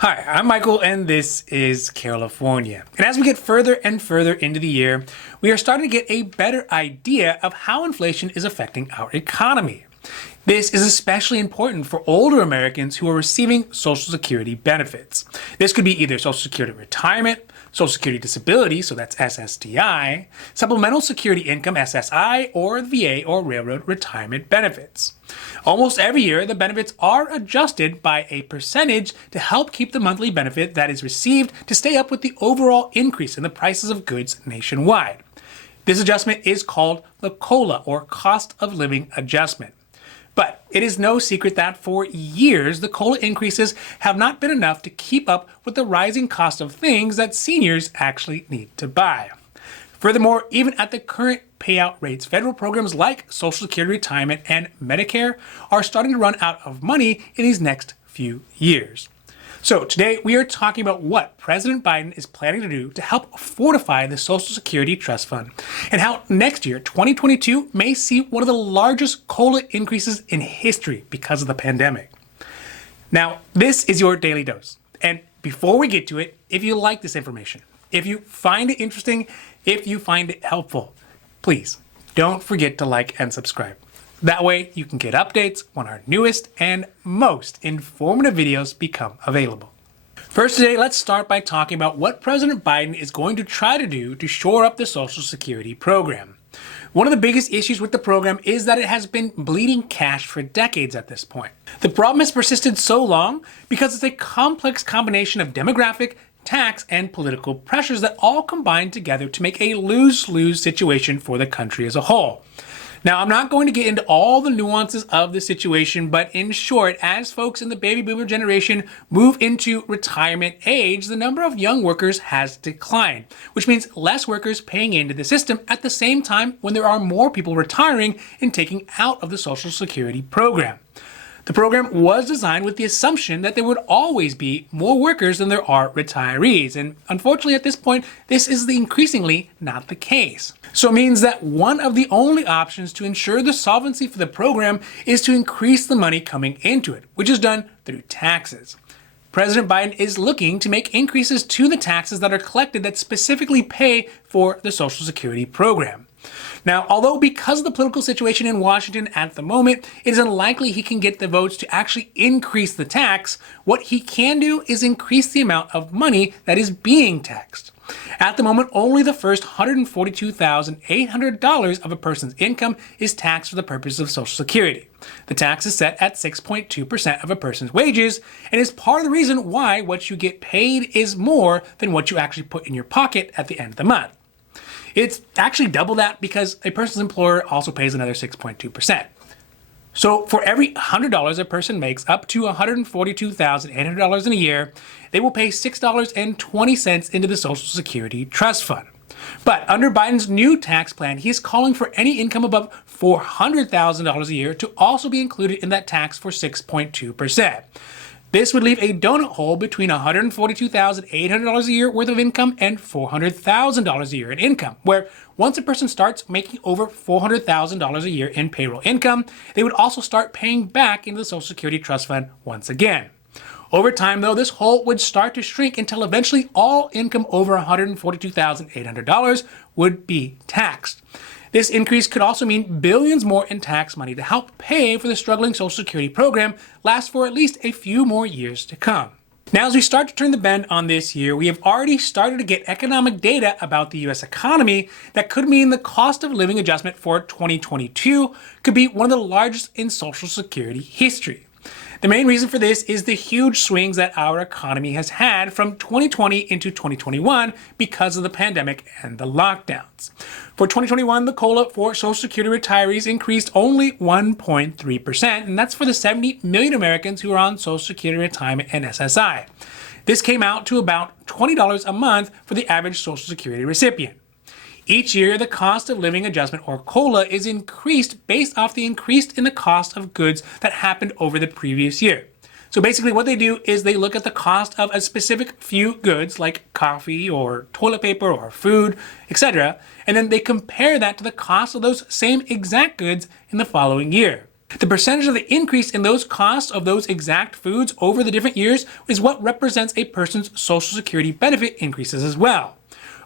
Hi, I'm Michael, and this is California. And as we get further and further into the year, we are starting to get a better idea of how inflation is affecting our economy. This is especially important for older Americans who are receiving Social Security benefits. This could be either Social Security retirement, Social Security disability, so that's SSDI, Supplemental Security Income, SSI, or VA or Railroad Retirement Benefits. Almost every year, the benefits are adjusted by a percentage to help keep the monthly benefit that is received to stay up with the overall increase in the prices of goods nationwide. This adjustment is called the COLA, or Cost of Living Adjustment. But it is no secret that for years, the COLA increases have not been enough to keep up with the rising cost of things that seniors actually need to buy. Furthermore, even at the current payout rates, federal programs like Social Security Retirement and Medicare are starting to run out of money in these next few years. So today we are talking about what President Biden is planning to do to help fortify the Social Security Trust Fund and how next year, 2022, may see one of the largest COLA increases in history because of the pandemic. Now, this is your daily dose. And before we get to it, if you like this information, if you find it interesting, if you find it helpful, please don't forget to like and subscribe. That way you can get updates when our newest and most informative videos become available. First today, let's start by talking about what President Biden is going to try to do to shore up the Social Security program. One of the biggest issues with the program is that it has been bleeding cash for decades at this point. The problem has persisted so long because it's a complex combination of demographic, tax, and political pressures that all combine together to make a lose-lose situation for the country as a whole. Now, I'm not going to get into all the nuances of the situation, but in short, as folks in the baby boomer generation move into retirement age, the number of young workers has declined, which means less workers paying into the system at the same time when there are more people retiring and taking out of the Social Security program. The program was designed with the assumption that there would always be more workers than there are retirees. And unfortunately, at this point, this is increasingly not the case. So it means that one of the only options to ensure the solvency for the program is to increase the money coming into it, which is done through taxes. President Biden is looking to make increases to the taxes that are collected that specifically pay for the Social Security program. Now, although because of the political situation in Washington at the moment, it is unlikely he can get the votes to actually increase the tax, what he can do is increase the amount of money that is being taxed. At the moment, only the first $142,800 of a person's income is taxed for the purpose of Social Security. The tax is set at 6.2% of a person's wages and is part of the reason why what you get paid is more than what you actually put in your pocket at the end of the month. It's actually double that because a person's employer also pays another 6.2%. So for every $100 a person makes up to $142,800 in a year, they will pay $6.20 into the Social Security Trust Fund. But under Biden's new tax plan, he is calling for any income above $400,000 a year to also be included in that tax for 6.2%. This would leave a donut hole between $142,800 a year worth of income and $400,000 a year in income, where once a person starts making over $400,000 a year in payroll income, they would also start paying back into the Social Security Trust Fund once again. Over time, though, this hole would start to shrink until eventually all income over $142,800 would be taxed. This increase could also mean billions more in tax money to help pay for the struggling Social Security program last for at least a few more years to come. Now, as we start to turn the bend on this year, we have already started to get economic data about the U.S. economy that could mean the cost of living adjustment for 2022 could be one of the largest in Social Security history. The main reason for this is the huge swings that our economy has had from 2020 into 2021 because of the pandemic and the lockdowns. For 2021, the COLA for Social Security retirees increased only 1.3%, and that's for the 70 million Americans who are on Social Security retirement and SSI. This came out to about $20 a month for the average Social Security recipient. Each year, the cost of living adjustment, or COLA, is increased based off the increase in the cost of goods that happened over the previous year. So basically what they do is they look at the cost of a specific few goods like coffee or toilet paper or food, etc., and then they compare that to the cost of those same exact goods in the following year. The percentage of the increase in those costs of those exact foods over the different years is what represents a person's Social Security benefit increases as well.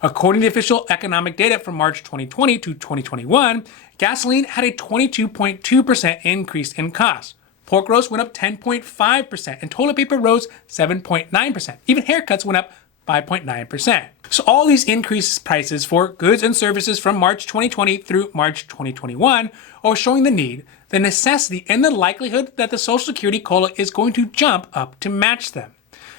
According to the official economic data from March 2020 to 2021, gasoline had a 22.2% increase in cost. Pork roast went up 10.5%, and toilet paper rose 7.9%. Even haircuts went up 5.9%. So all these increased prices for goods and services from March 2020 through March 2021 are showing the need, the necessity, and the likelihood that the Social Security COLA is going to jump up to match them.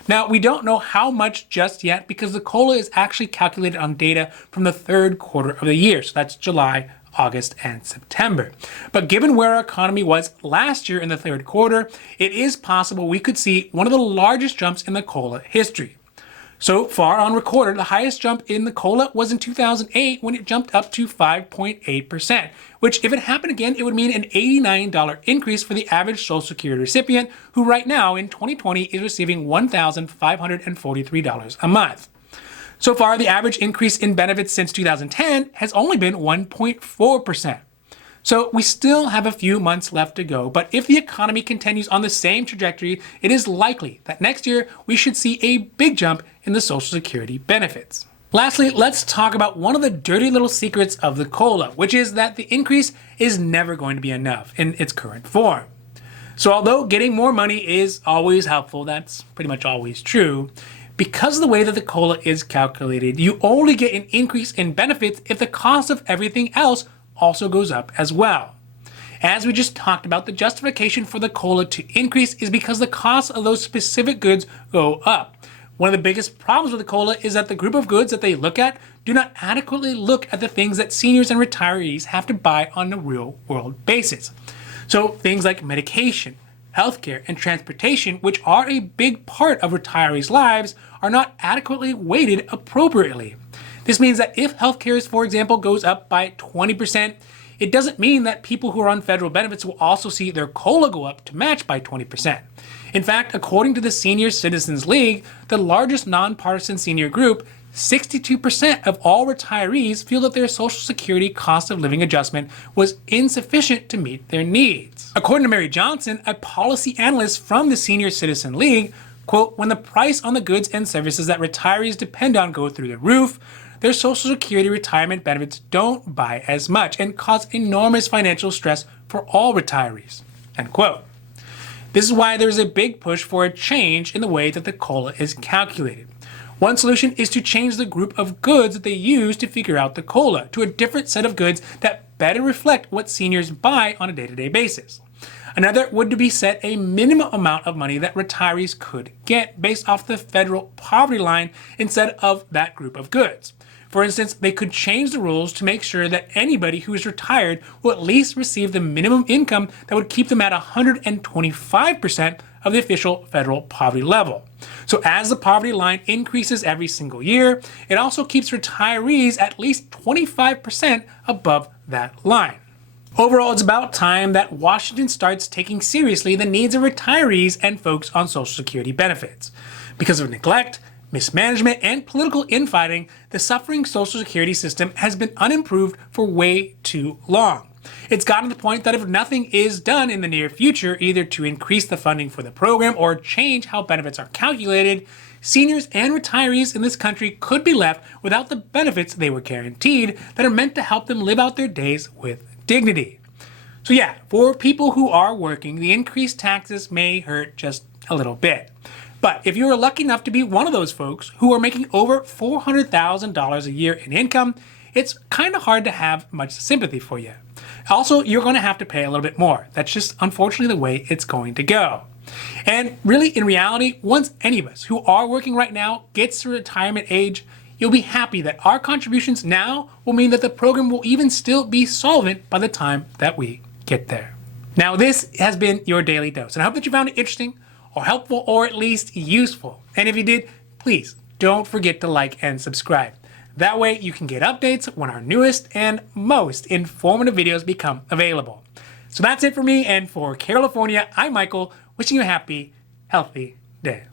Now, we don't know how much just yet because the COLA is actually calculated on data from the third quarter of the year. So that's July, August, and September. But given where our economy was last year in the third quarter, it is possible we could see one of the largest jumps in the COLA history. So far on record, the highest jump in the COLA was in 2008 when it jumped up to 5.8%, which if it happened again, it would mean an $89 increase for the average Social Security recipient, who right now in 2020 is receiving $1,543 a month. So far, the average increase in benefits since 2010 has only been 1.4%. So we still have a few months left to go, but if the economy continues on the same trajectory, it is likely that next year we should see a big jump in the Social Security benefits. Lastly, let's talk about one of the dirty little secrets of the COLA, which is that the increase is never going to be enough in its current form. So although getting more money is always helpful, that's pretty much always true, because of the way that the COLA is calculated, you only get an increase in benefits if the cost of everything else also goes up as well. As we just talked about, the justification for the COLA to increase is because the cost of those specific goods go up. One of the biggest problems with the COLA is that the group of goods that they look at do not adequately look at the things that seniors and retirees have to buy on a real world basis. So things like medication, healthcare, and transportation, which are a big part of retirees' lives, are not adequately weighted appropriately. This means that if healthcare, for example, goes up by 20%, it doesn't mean that people who are on federal benefits will also see their COLA go up to match by 20%. In fact, according to the Senior Citizens League, the largest nonpartisan senior group, 62% of all retirees feel that their Social Security cost of living adjustment was insufficient to meet their needs. According to Mary Johnson, a policy analyst from the Senior Citizen League, quote, "When the price on the goods and services that retirees depend on go through the roof, their Social Security retirement benefits don't buy as much and cause enormous financial stress for all retirees," end quote. This is why there's a big push for a change in the way that the COLA is calculated. One solution is to change the group of goods that they use to figure out the COLA to a different set of goods that better reflect what seniors buy on a day-to-day basis. Another would be set a minimum amount of money that retirees could get based off the federal poverty line instead of that group of goods. For instance, they could change the rules to make sure that anybody who is retired will at least receive the minimum income that would keep them at 125% of the official federal poverty level. So as the poverty line increases every single year, it also keeps retirees at least 25% above that line. Overall, it's about time that Washington starts taking seriously the needs of retirees and folks on Social Security benefits. Because of neglect, mismanagement, and political infighting, the suffering Social Security system has been unimproved for way too long. It's gotten to the point that if nothing is done in the near future, either to increase the funding for the program or change how benefits are calculated, seniors and retirees in this country could be left without the benefits they were guaranteed that are meant to help them live out their days with dignity. So yeah, for people who are working, the increased taxes may hurt just a little bit. But if you are lucky enough to be one of those folks who are making over $400,000 a year in income, it's kind of hard to have much sympathy for you. Also, you're going to have to pay a little bit more. That's just unfortunately the way it's going to go. And really, in reality, once any of us who are working right now gets to retirement age, you'll be happy that our contributions now will mean that the program will even still be solvent by the time that we get there. Now, this has been your Daily Dose, and I hope that you found it interesting or helpful or at least useful. And if you did, please don't forget to like and subscribe. That way you can get updates when our newest and most informative videos become available. So that's it for me, and for California, I'm Michael, wishing you a happy, healthy day.